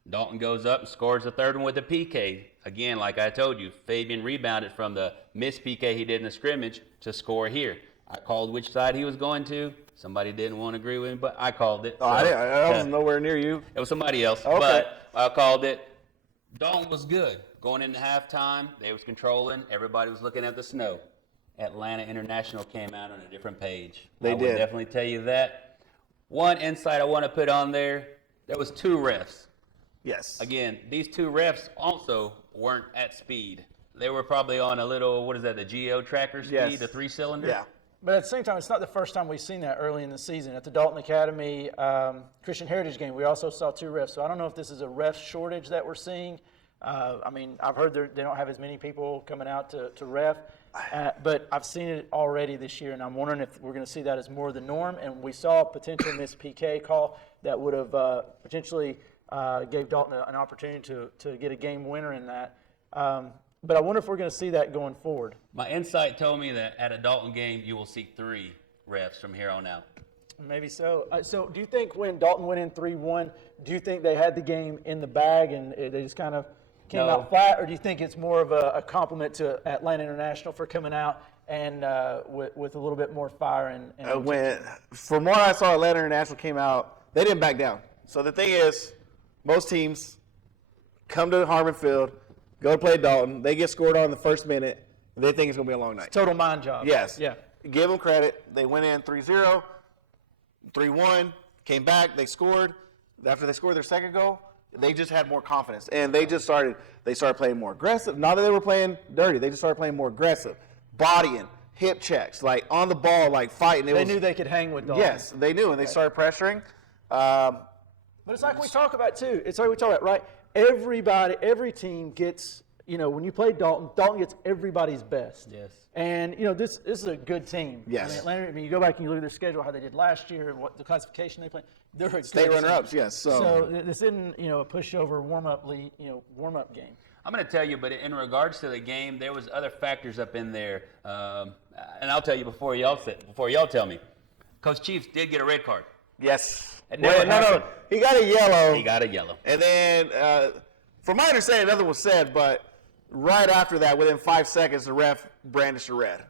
Dalton goes up and scores the third one with a PK. Again, like I told you, Fabian rebounded from the missed PK he did in the scrimmage to score here. I called which side he was going to. Somebody didn't want to agree with him, but I called it. I was nowhere near you. It was somebody else, okay. But I called it. Dalton was good. Going into halftime, they was controlling. Everybody was looking at the snow. Atlanta International came out on a different page. They I would definitely tell you that. One insight I want to put on there was 2 refs. Yes. Again, these 2 refs also weren't at speed. They were probably on a little, the Geo tracker speed, yes. the 3-cylinder? Yeah. But at the same time, it's not the first time we've seen that early in the season. At the Dalton Academy Christian Heritage game, we also saw 2 refs. So I don't know if this is a ref shortage that we're seeing. I've heard they don't have as many people coming out to ref. But I've seen it already this year, and I'm wondering if we're going to see that as more the norm. And we saw a potential missed PK call that would have potentially gave Dalton an opportunity to get a game winner in that. But I wonder if we're going to see that going forward. My insight told me that at a Dalton game, you will see 3 refs from here on out. Maybe so. So do you think when Dalton went in 3-1, do you think they had the game in the bag and they just kind of came out flat? Or do you think it's more of a compliment to Atlanta International for coming out and with a little bit more fire? From what I saw, Atlanta International came out, they didn't back down. So the thing is, most teams come to Harmon Field, go to play Dalton, they get scored on in the first minute, and they think it's going to be a long night. It's total mind job. Yes. Yeah. Give them credit. They went in 3-0, 3-1, came back, they scored. After they scored their second goal, they just had more confidence. And they started playing more aggressive. Not that they were playing dirty. They just started playing more aggressive. Bodying, hip checks, like on the ball, like fighting. They knew they could hang with Dalton. Yes, they knew, and they started pressuring. But it's like we talk about, too. It's like we talk about, right? Every team gets, when you play Dalton, Dalton gets everybody's best. Yes. And, this is a good team. Yes. Atlanta, you go back and you look at their schedule, how they did last year, what the classification they play. They're a State good runner-ups, team. yes. So this isn't, a pushover warm-up game. I'm going to tell you, but in regards to the game, there was other factors up in there, and I'll tell you before y'all tell me. Coach Chiefs did get a red card. Yes. No. He got a yellow. He got a yellow. And then, from my understanding, nothing was said, but right after that, within 5 seconds, the ref brandished a red.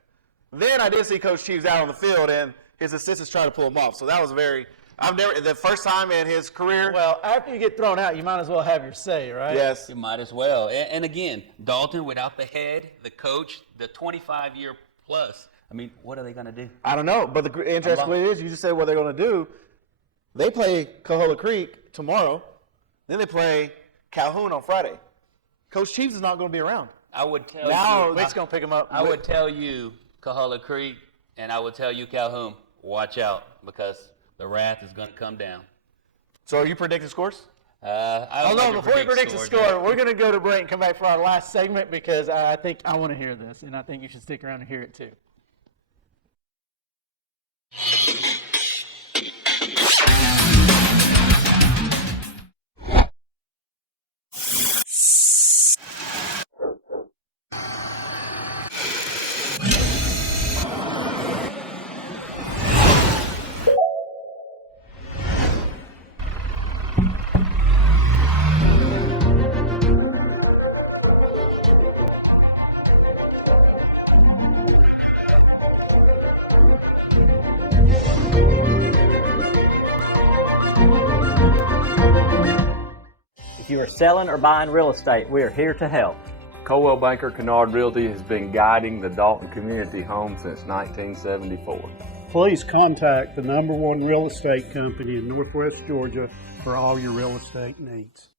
Then I did see Coach Chiefs out on the field, and his assistants tried to pull him off. So that was the first time in his career. Well, after you get thrown out, you might as well have your say, right? Yes. You might as well. And again, Dalton without the head, the coach, the 25-year plus. I mean, what are they going to do? I don't know, but the interesting thing is, you just said what they're going to do. They play Coahuila Creek tomorrow. Then they play Calhoun on Friday. Coach Chiefs is not going to be around. I would tell now you. Wick's going to pick them up. I would tell you Coahuila Creek, and I would tell you Calhoun, watch out, because the wrath is going to come down. So are you predicting scores? Before we predict the score, we're going to go to break and come back for our last segment because I think I want to hear this, and I think you should stick around and hear it too. If you are selling or buying real estate, we are here to help. Coldwell Banker Kennard Realty has been guiding the Dalton community home since 1974. Please contact the #1 real estate company in Northwest Georgia for all your real estate needs.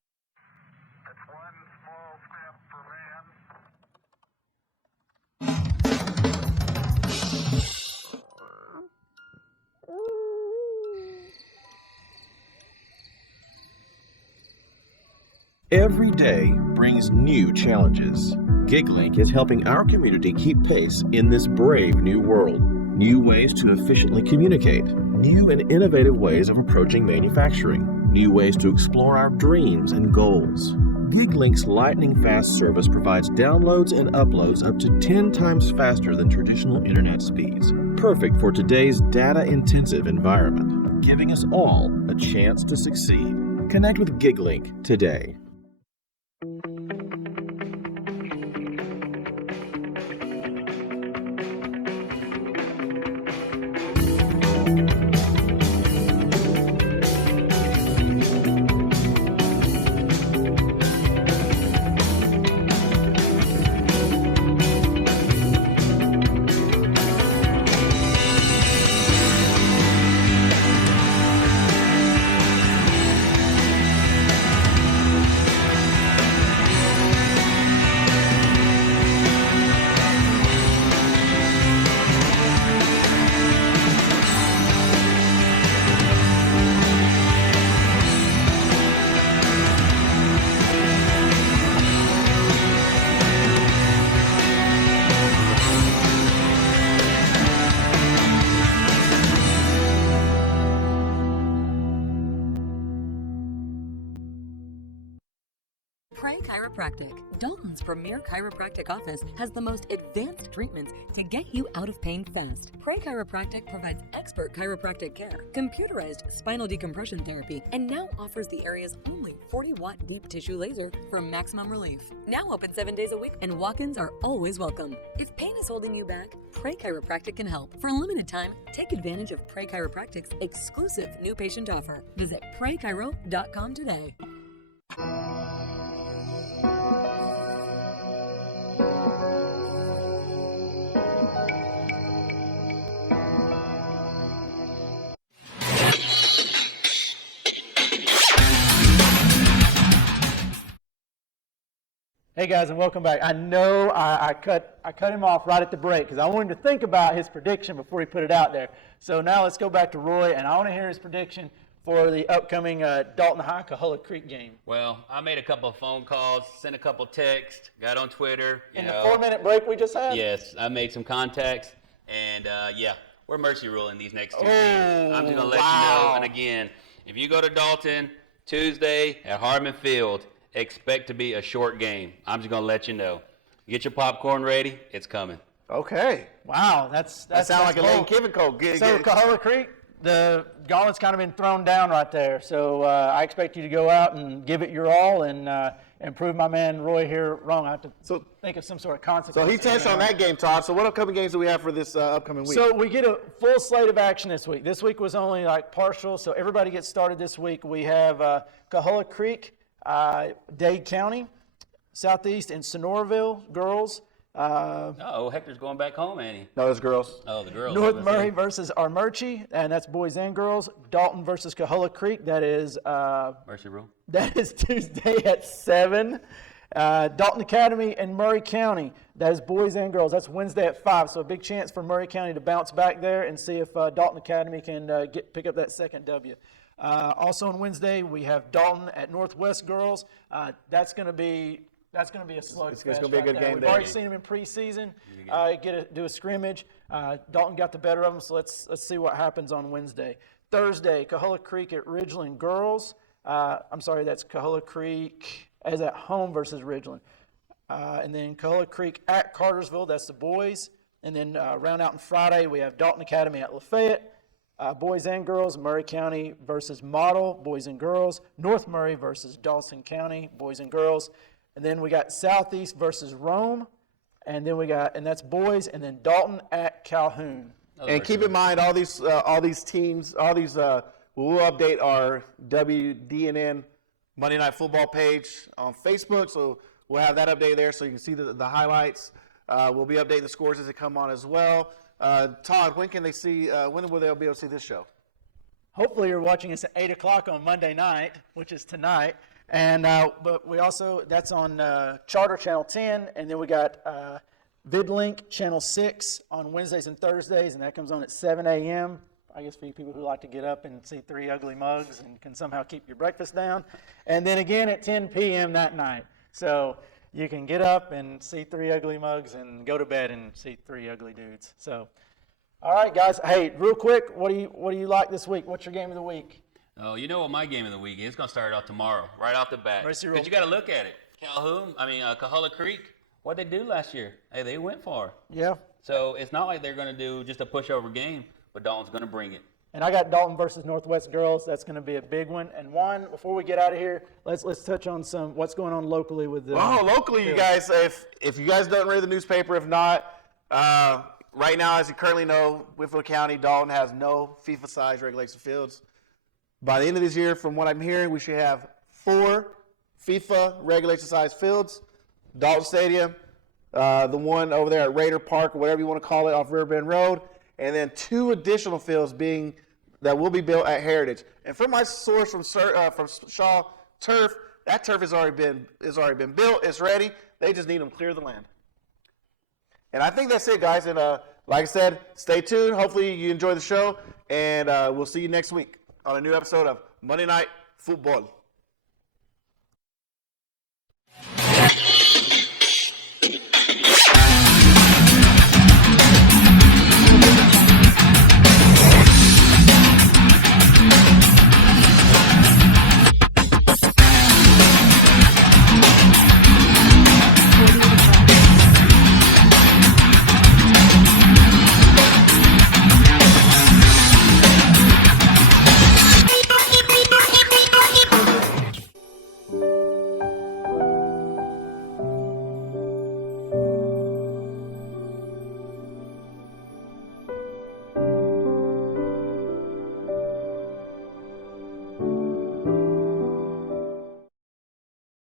Every day brings new challenges. GigLink is helping our community keep pace in this brave new world. New ways to efficiently communicate, new and innovative ways of approaching manufacturing, new ways to explore our dreams and goals. GigLink's lightning fast service provides downloads and uploads up to 10 times faster than traditional internet speeds. Perfect for today's data-intensive environment, giving us all a chance to succeed. Connect with GigLink today. Chiropractic. Dalton's premier chiropractic office has the most advanced treatments to get you out of pain fast. Pray Chiropractic provides expert chiropractic care, computerized spinal decompression therapy, and now offers the area's only 40-watt deep tissue laser for maximum relief. Now open 7 days a week, and walk-ins are always welcome. If pain is holding you back, Pray Chiropractic can help. For a limited time, take advantage of Pray Chiropractic's exclusive new patient offer. Visit praychiro.com today. Hey guys, and welcome back. I know I cut him off right at the break because I wanted to think about his prediction before he put it out there. So now let's go back to Roy, and I want to hear his prediction for the upcoming Dalton High Coahulla Creek game? Well, I made a couple of phone calls, sent a couple texts, got on Twitter. In the 4-minute break we just had? Yes, I made some contacts, and yeah, we're mercy ruling these next 2 games. I'm just going to let you know. And again, if you go to Dalton Tuesday at Hardman Field, expect to be a short game. I'm just going to let you know. Get your popcorn ready. It's coming. Okay. Wow, that sounds like a Lane Kiffin code. So Coahulla Creek, the gauntlet's kind of been thrown down right there. So I expect you to go out and give it your all and prove my man Roy here wrong. I have to think of some sort of consequence. So he touched on that game, Todd. So what upcoming games do we have for this upcoming week? So we get a full slate of action this week. This week was only like partial, so everybody gets started this week. We have Coahulla Creek, Dade County, Southeast, and Sonoraville girls. Hector's going back home, ain't he? No, it's girls. Oh, the girls. North Murray versus Armurchie, and that's boys and girls. Dalton versus Coahulla Creek, that is mercy rule. That is Tuesday at 7. Dalton Academy and Murray County, that is boys and girls. That's Wednesday at 5. So a big chance for Murray County to bounce back there and see if Dalton Academy can pick up that second W. Also on Wednesday, we have Dalton at Northwest girls. That's going to be a slugfest. It's going to be a good game. We've already seen them in preseason. Do a scrimmage. Dalton got the better of them, so let's see what happens on Wednesday. Thursday, Coahulla Creek at Ridgeland girls. That's Coahulla Creek as at home versus Ridgeland. And then Coahulla Creek at Cartersville, that's the boys. And then round out on Friday, we have Dalton Academy at Lafayette. Boys and girls, Murray County versus Model, boys and girls. North Murray versus Dawson County, boys and girls. And then we got Southeast versus Rome. And then and that's boys. And then Dalton at Calhoun. And keep in mind, all these teams, we'll update our WDNN Monday Night Football page on Facebook, so we'll have that update there, so you can see the highlights. We'll be updating the scores as they come on as well. Todd, when can they see? When will they be able to see this show? Hopefully, you're watching us at 8 o'clock on Monday night, which is tonight. And but we also that's on Charter Channel 10, and then we got VidLink Channel 6 on Wednesdays and Thursdays, and that comes on at 7 a.m. I guess for you people who like to get up and see 3 ugly mugs and can somehow keep your breakfast down. And then again at 10 p.m. that night. So you can get up and see 3 ugly mugs and go to bed and see 3 ugly dudes. So, all right, guys. Hey, real quick, what do you like this week? What's your game of the week? Oh, you know what my game of the week is? It's going to start off tomorrow, right off the bat. Because you got to look at it. Coahulla Creek, what'd they do last year? Hey, they went far. Yeah. So it's not like they're going to do just a pushover game, but Dalton's going to bring it. And I got Dalton versus Northwest girls. That's going to be a big one. And Juan, before we get out of here, let's touch on what's going on locally with the. Locally, you guys. If you guys don't read the newspaper, if not, right now, as you currently know, Whitfield County, Dalton has no FIFA-sized regulation fields. By the end of this year, from what I'm hearing, we should have 4 FIFA regulation-sized fields. Dalton Stadium, the one over there at Raider Park, or whatever you want to call it, off Riverbend Road, and then 2 additional fields that will be built at Heritage. And from my source from Shaw Turf, that turf has already been built. It's ready. They just need them to clear the land. And I think that's it, guys. And like I said, stay tuned. Hopefully you enjoy the show, and we'll see you next week on a new episode of Monday Night Football.